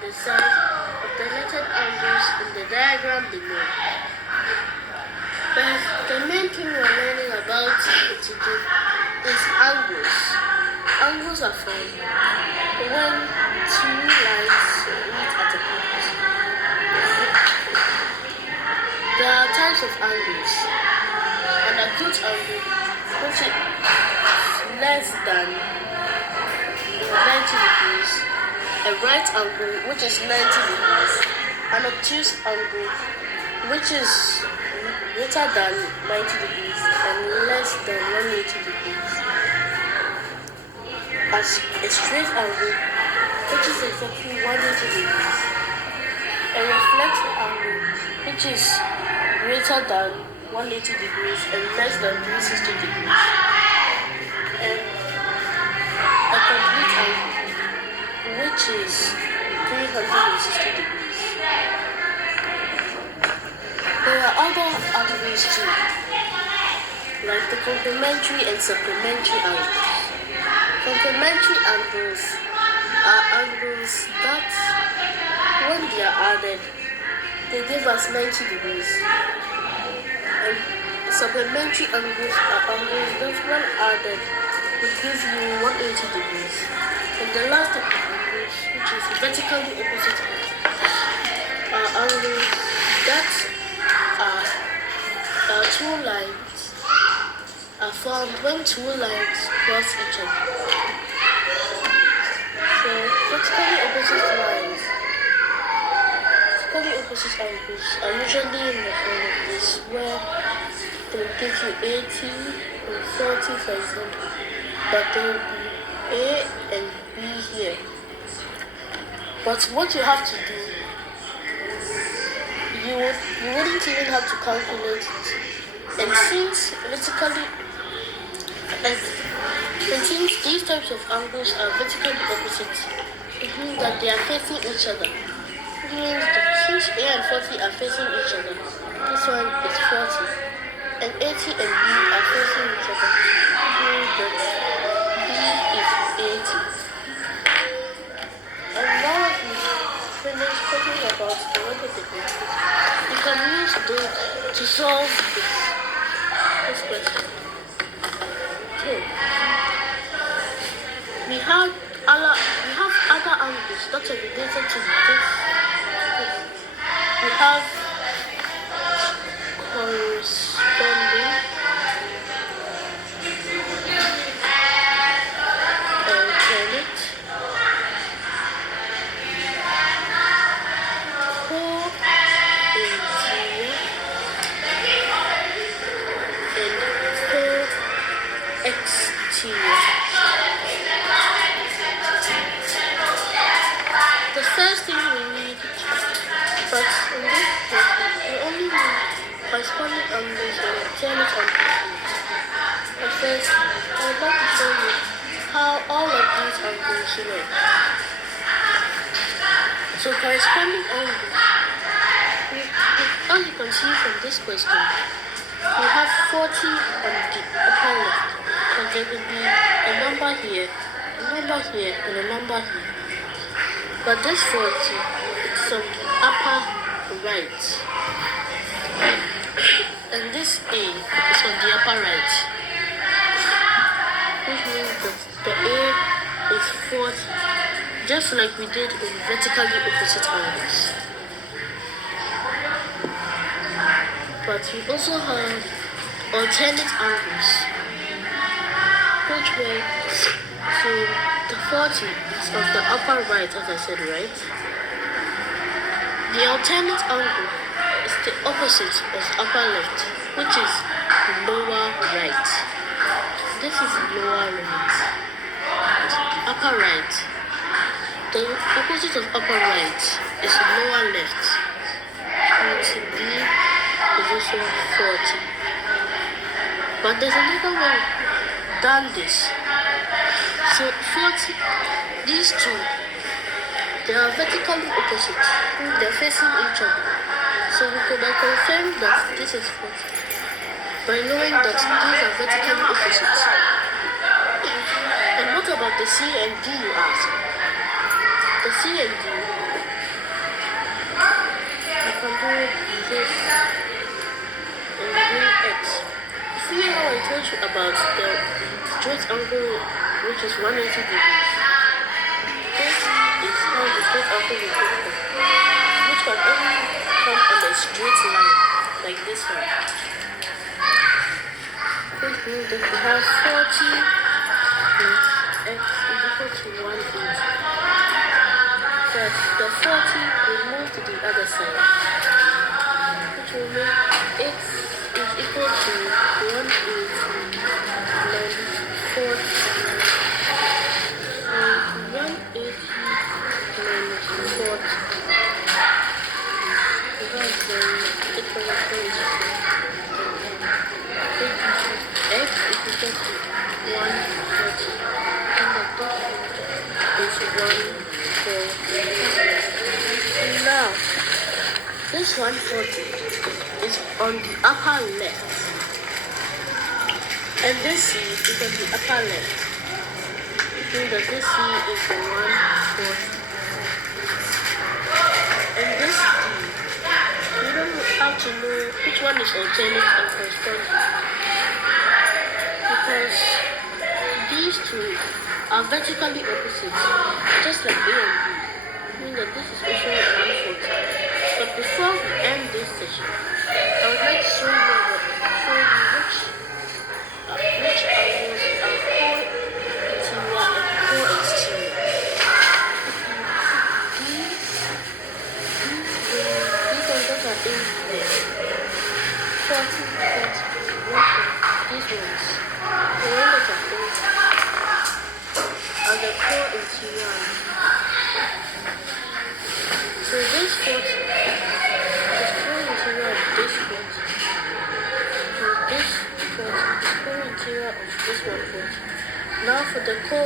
the side of the lettered angles in the diagram below. But the main thing we're learning about today is angles. Angles are formed when two lines meet at a point. There are types of angles: an acute angle, which is less than 90 degrees, a right angle, which is 90 degrees, an obtuse angle, which is greater than 90 degrees and less than 180 degrees, as a straight angle, which is exactly 180 degrees, a reflexive angle, which is greater than 180 degrees and less than 360 degrees, and a complete angle, which is 360 degrees. There are other angles too, like the complementary and supplementary angles. Complementary angles are angles that, when they are added, they give us 90 degrees. And supplementary angles are angles that, when added, will give you 180 degrees. And the last of the angles, which is vertically opposite angles, are angles that two lines are formed when two lines cross each other. So vertically opposite angles are usually in the form of this, where they will give you 80 and 40, for example, but they will be A and B here. But what you have to do, you wouldn't even have to calculate it. And since these types of angles are vertically opposite, it means that they are facing each other. It means that since A and 40 are facing each other, this one is 40, and 80 and B are facing each other. It means that B is 80. And now that we've finished talking about the method techniques, you can use those to solve this question. Okay. We have other angles that are related to this. We have corresponding, alternate, co-interior, and co-exterior. The first thing we need, but in this case, we only need corresponding angles and alternate angles. But first, I would like to show you how all of these angles work. So corresponding angles, as you can see from this question, we have 40 on the upper left, and there will be a number here, a number here, and a number here. But this 40 is on the upper right, and this A is on the upper right, which means that the A is 40, just like we did in vertically opposite angles. But we also have alternate angles, which way, so the 40 is of the upper right, as I said, right? The alternate angle is the opposite of upper left, which is lower right. This is lower right. Upper right. The opposite of upper right is lower left, which B is also 40. But there's another way than this. So 40, these two, they are vertically opposite. They're facing each other. So we could have confirmed that this is 40 by knowing that these are vertically opposite. And what about the C and D, you ask? The C and D teach you about the straight angle, which is 180 degrees. This is how the straight angle will take off, which can only come on a straight line, like this one. Which means that we have 40 x is equal to 180. First, the 40 will move to the other side, which will make x is equal to 180 minus 40. And 180 minus 40. That's it for the page. X is equal to 140. And the difference is 140. Now, this 140 is on the upper left, and this C is on the upper left. Which means that this C is the 140, and this D, you don't have to know which one is alternate and corresponding, because these two are vertically opposite, just like A and B. Means that this is also 140. But before we end this session, I would like to show you which angles are core interior and core exterior. These angles are in there. 40, 40, these ones. The ones that are in are the core interior. So this 40 is core interior of this 40. So this 40 is core interior of this 140. Now for the core